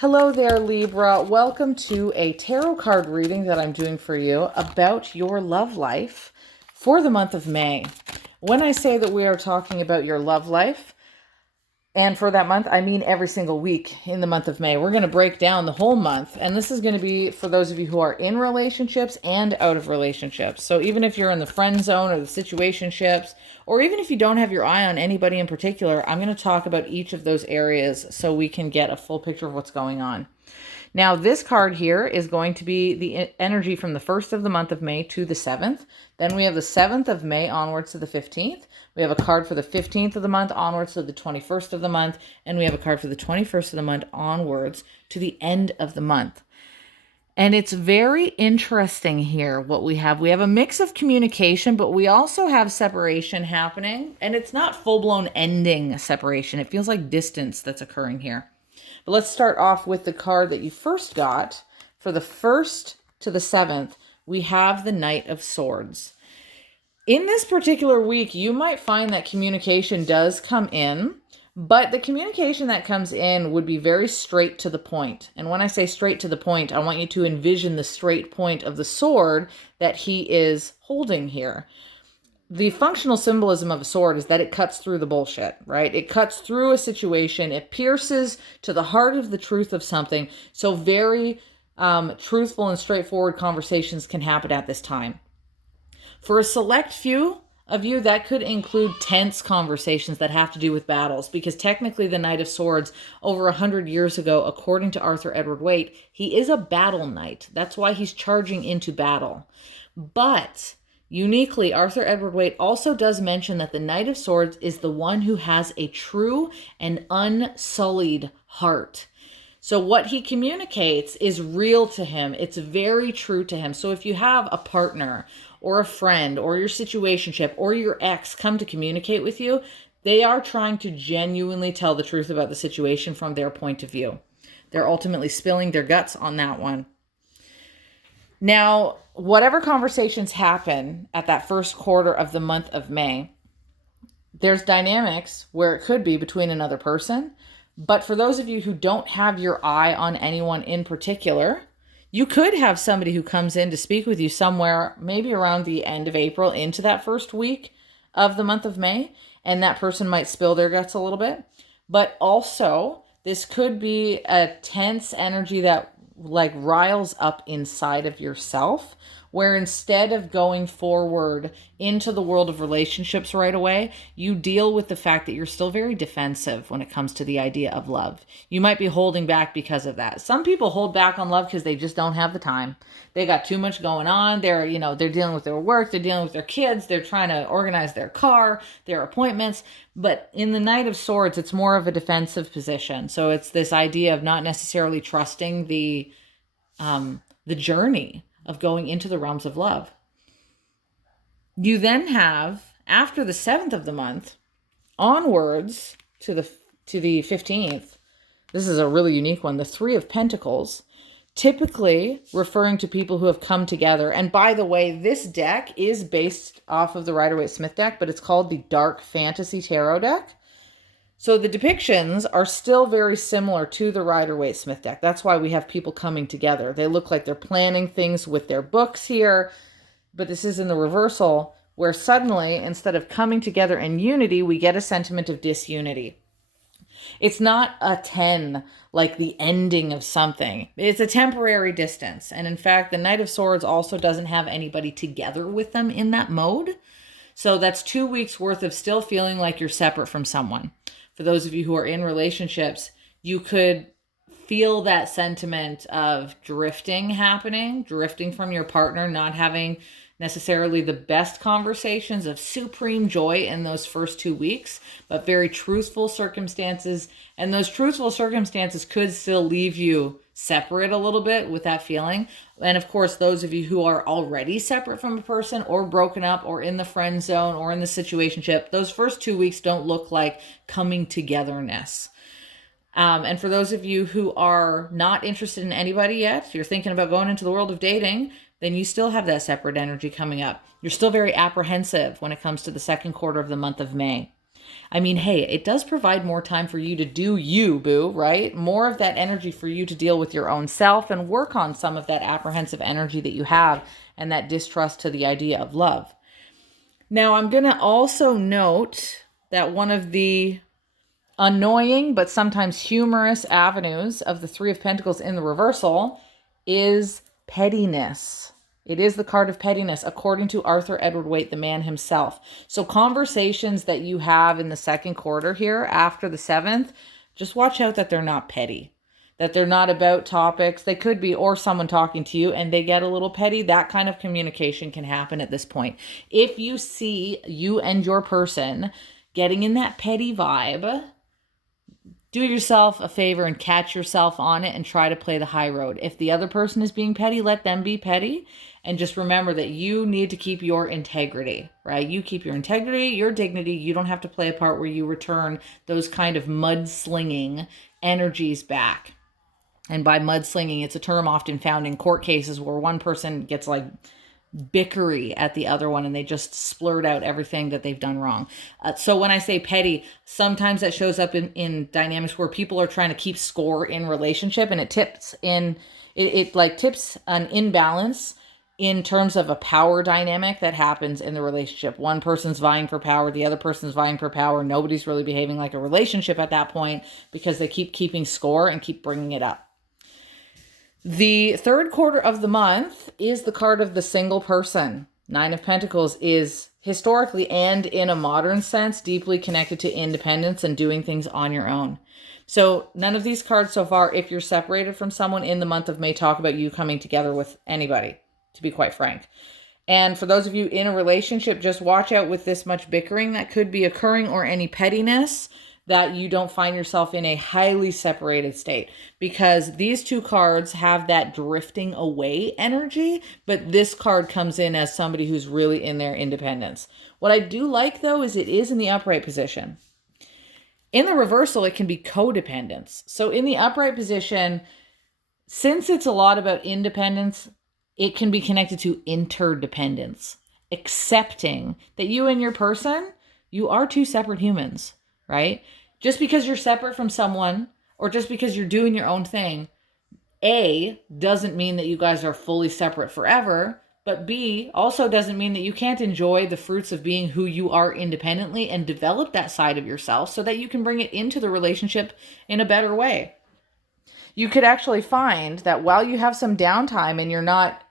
Hello there, Libra. Welcome to a tarot card reading that I'm doing for you about your love life for the month of May. When I say that we are talking about your love life, and for that month, I mean every single week in the month of May. We're going to break down the whole month, and this is going to be for those of you who are in relationships and out of relationships. So even if you're in the friend zone or the situationships, or even if you don't have your eye on anybody in particular, I'm going to talk about each of those areas so we can get a full picture of what's going on. Now, this card here is going to be the energy from the 1st of the month of May to the 7th. Then we have the 7th of May onwards to the 15th. We have a card for the 15th of the month onwards to the 21st of the month. And we have a card for the 21st of the month onwards to the end of the month. And it's very interesting here what we have. We have a mix of communication, but we also have separation happening. And it's not full-blown ending separation. It feels like distance that's occurring here. But let's start off with the card that you first got. For the 1st to the 7th, we have the Knight of Swords. In this particular week, you might find that communication does come in, but the communication that comes in would be very straight to the point. And when I say straight to the point, I want you to envision the straight point of the sword that he is holding here. The functional symbolism of a sword is that it cuts through the bullshit, right? It cuts through a situation. It pierces to the heart of the truth of something. So very truthful and straightforward conversations can happen at this time. For a select few of you, that could include tense conversations that have to do with battles, because technically the Knight of Swords, over 100 years ago, according to Arthur Edward Waite, he is a battle knight. That's why he's charging into battle. But uniquely, Arthur Edward Waite also does mention that the Knight of Swords is the one who has a true and unsullied heart. So what he communicates is real to him. It's very true to him. So if you have a partner or a friend or your situationship or your ex come to communicate with you, they are trying to genuinely tell the truth about the situation from their point of view. They're ultimately spilling their guts on that one. Now, whatever conversations happen at that first quarter of the month of May, there's dynamics where it could be between another person. But for those of you who don't have your eye on anyone in particular, you could have somebody who comes in to speak with you somewhere, maybe around the end of April into that first week of the month of May, and that person might spill their guts a little bit. But also, this could be a tense energy that like riles up inside of yourself, where instead of going forward into the world of relationships right away, you deal with the fact that you're still very defensive when it comes to the idea of love. You might be holding back because of that. Some people hold back on love because they just don't have the time. They got too much going on. They're dealing with their work, they're dealing with their kids, they're trying to organize their car, their appointments. But in the Knight of Swords, it's more of a defensive position. So it's this idea of not necessarily trusting the journey of going into the realms of love. You then have, after the 7th of the month, onwards to the 15th, this is a really unique one, the Three of Pentacles, typically referring to people who have come together. And by the way, this deck is based off of the Rider-Waite-Smith deck, but it's called the Dark Fantasy Tarot deck. So the depictions are still very similar to the Rider-Waite-Smith deck. That's why we have people coming together. They look like they're planning things with their books here, but this is in the reversal, where suddenly, instead of coming together in unity, we get a sentiment of disunity. It's not a 10, like the ending of something. It's a temporary distance. And in fact, the Knight of Swords also doesn't have anybody together with them in that mode. So that's 2 weeks worth of still feeling like you're separate from someone. For those of you who are in relationships, you could feel that sentiment of drifting happening, drifting from your partner, not having necessarily the best conversations of supreme joy in those first 2 weeks, but very truthful circumstances. And those truthful circumstances could still leave you separate a little bit with that feeling. And of course, those of you who are already separate from a person or broken up or in the friend zone or in the situationship, those first 2 weeks don't look like coming togetherness. And for those of you who are not interested in anybody yet, if you're thinking about going into the world of dating, then you still have that separate energy coming up. You're still very apprehensive when it comes to the second quarter of the month of May. I mean, hey, it does provide more time for you to do you, boo, right? More of that energy for you to deal with your own self and work on some of that apprehensive energy that you have and that distrust to the idea of love. Now, I'm going to also note that one of the annoying but sometimes humorous avenues of the Three of Pentacles in the reversal is pettiness. It is the card of pettiness, according to Arthur Edward Waite, the man himself. So conversations that you have in the second quarter here after the 7th, just watch out that they're not petty, that they're not about topics. They could be, or someone talking to you and they get a little petty. That kind of communication can happen at this point. If you see you and your person getting in that petty vibe, do yourself a favor and catch yourself on it and try to play the high road. If the other person is being petty, let them be petty. And just remember that you need to keep your integrity, right? You keep your integrity, your dignity. You don't have to play a part where you return those kind of mudslinging energies back. And by mudslinging, it's a term often found in court cases where one person gets like bickery at the other one and they just splurt out everything that they've done wrong. So when I say petty, sometimes that shows up in dynamics where people are trying to keep score in relationship, and it tips an imbalance in terms of a power dynamic that happens in the relationship. One person's vying for power, the other person's vying for power. Nobody's really behaving like a relationship at that point because they keep keeping score and keep bringing it up. The third quarter of the month is the card of the single person. Nine of Pentacles is historically and in a modern sense deeply connected to independence and doing things on your own. So none of these cards so far, if you're separated from someone in the month of May, talk about you coming together with anybody, to be quite frank. And for those of you in a relationship, just watch out with this much bickering that could be occurring or any pettiness, that you don't find yourself in a highly separated state, because these two cards have that drifting away energy, but this card comes in as somebody who's really in their independence. What I do like though is it is in the upright position. In the reversal, it can be codependence. So in the upright position, since it's a lot about independence, it can be connected to interdependence, accepting that you and your person, you are two separate humans. Right? Just because you're separate from someone or just because you're doing your own thing, A, doesn't mean that you guys are fully separate forever, but B, also doesn't mean that you can't enjoy the fruits of being who you are independently and develop that side of yourself so that you can bring it into the relationship in a better way. You could actually find that while you have some downtime and you're not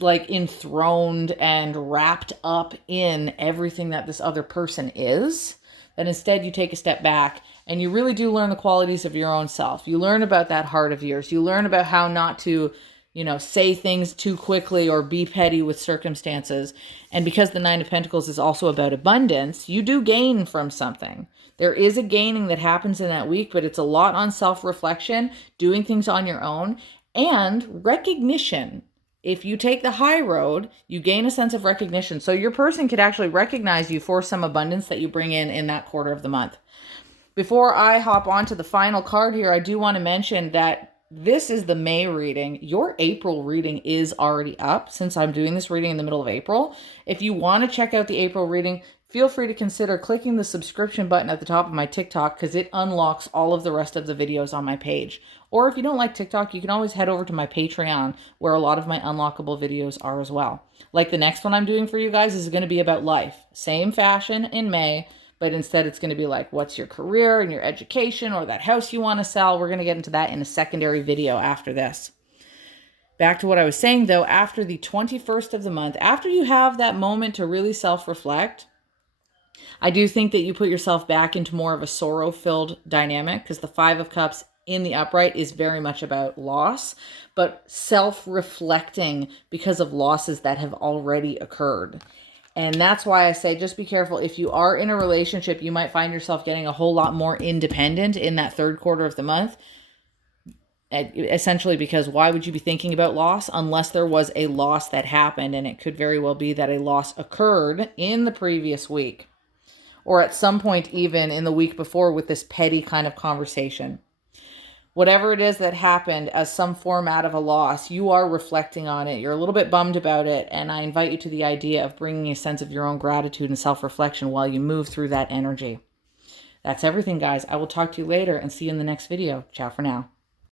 like enthroned and wrapped up in everything that this other person is, that instead you take a step back and you really do learn the qualities of your own self. You learn about that heart of yours. You learn about how not to, say things too quickly or be petty with circumstances. And because the Nine of Pentacles is also about abundance, you do gain from something. There is a gaining that happens in that week, but it's a lot on self-reflection, doing things on your own, and recognition. If you take the high road, you gain a sense of recognition. So your person could actually recognize you for some abundance that you bring in that quarter of the month. Before I hop on to the final card here, I do want to mention that this is the May reading. Your April reading is already up since I'm doing this reading in the middle of April. If you want to check out the April reading, feel free to consider clicking the subscription button at the top of my TikTok because it unlocks all of the rest of the videos on my page. Or if you don't like TikTok, you can always head over to my Patreon where a lot of my unlockable videos are as well. Like the next one I'm doing for you guys is going to be about life. Same fashion in May, but instead it's going to be like what's your career and your education or that house you want to sell. We're going to get into that in a secondary video after this. Back to what I was saying though, after the 21st of the month, after you have that moment to really self-reflect, I do think that you put yourself back into more of a sorrow-filled dynamic because the Five of Cups in the upright is very much about loss, but self-reflecting because of losses that have already occurred. And that's why I say just be careful. If you are in a relationship, you might find yourself getting a whole lot more independent in that third quarter of the month. Essentially because why would you be thinking about loss unless there was a loss that happened? And it could very well be that a loss occurred in the previous week or at some point even in the week before with this petty kind of conversation. Whatever it is that happened as some format of a loss, you are reflecting on it. You're a little bit bummed about it. And I invite you to the idea of bringing a sense of your own gratitude and self-reflection while you move through that energy. That's everything, guys. I will talk to you later and see you in the next video. Ciao for now.